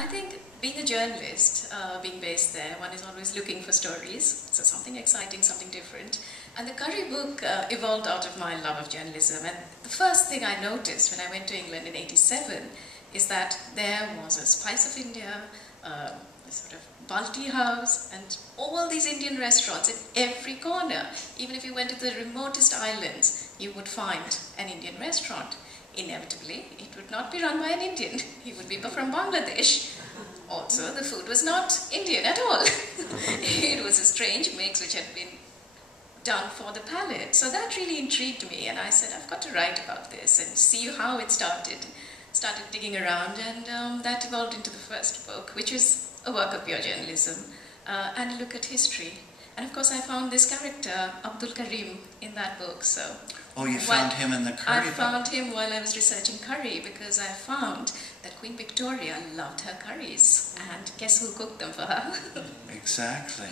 I think being a journalist, being based there, one is always looking for stories, so something exciting, something different. And the curry book evolved out of my love of journalism. And the first thing I noticed when I went to England in '87 is that there was a Spice of India, a sort of Balti house, and all these Indian restaurants in every corner. Even if you went to the remotest islands, you would find an Indian restaurant. Inevitably, it would not be run by an Indian. He would be from Bangladesh. Also, the food was not Indian at all. It was a strange mix which had been done for the palate. So that really intrigued me, and I said, I've got to write about this and see how it started. Started digging around, and that evolved into the first book, which is a work of pure journalism and a look at history. And of course, I found this character, Abdul Karim, in that book. So, oh, you found him in the curry book? I found him while I was researching curry, because I found that Queen Victoria loved her curries. And guess who cooked them for her? Exactly.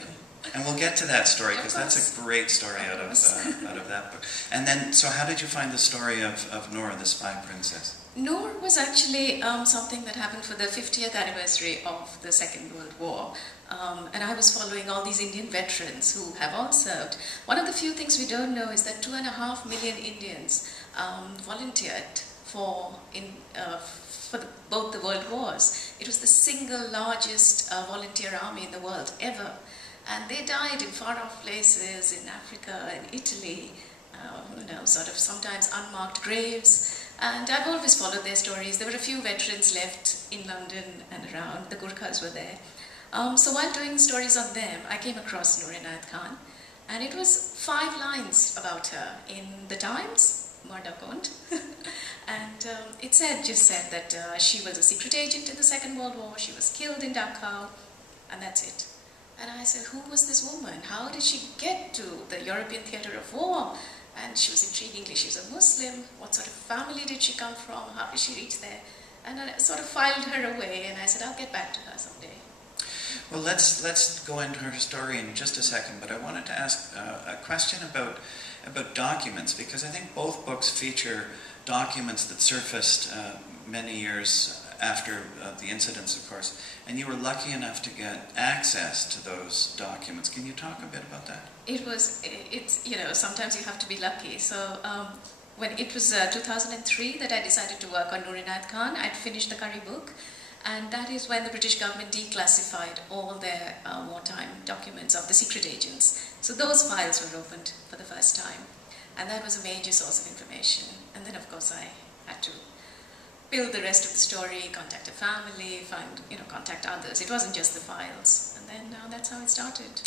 And we'll get to that story, because that's a great story out of that book. And then, so how did you find the story of Noor, the spy princess? Noor was actually something that happened for the 50th anniversary of the Second World War. And I was following all these Indian veterans who have all served. One of the few things we don't know is that 2.5 million Indians volunteered for both the world wars. It was the single largest volunteer army in the world ever. And they died in far-off places, in Africa, in Italy, sort of sometimes unmarked graves. And I've always followed their stories. There were a few veterans left in London and around. The Gurkhas were there. So while doing stories on them, I came across Noor Inayat Khan. And it was 5 lines about her in the Times, Marda Kont. And it just said that she was a secret agent in the Second World War. She was killed in Dachau. And that's it. And I said, who was this woman? How did she get to the European theatre of war? And she was intriguingly, she was a Muslim. What sort of family did she come from? How did she reach there? And I sort of filed her away, and I said, I'll get back to her someday. Well, let's go into her story in just a second, but I wanted to ask a question about documents, because I think both books feature documents that surfaced many years after the incidents, of course, and you were lucky enough to get access to those documents. Can you talk a bit about that? Sometimes you have to be lucky. So when it was 2003 that I decided to work on Noor Inayat Khan, I'd finished the curry book, and that is when the British government declassified all their wartime documents of the secret agents. So those files were opened for the first time, and that was a major source of information. And then, of course, I had to build the rest of the story, contact a family, contact others. It wasn't just the files. And then that's how it started.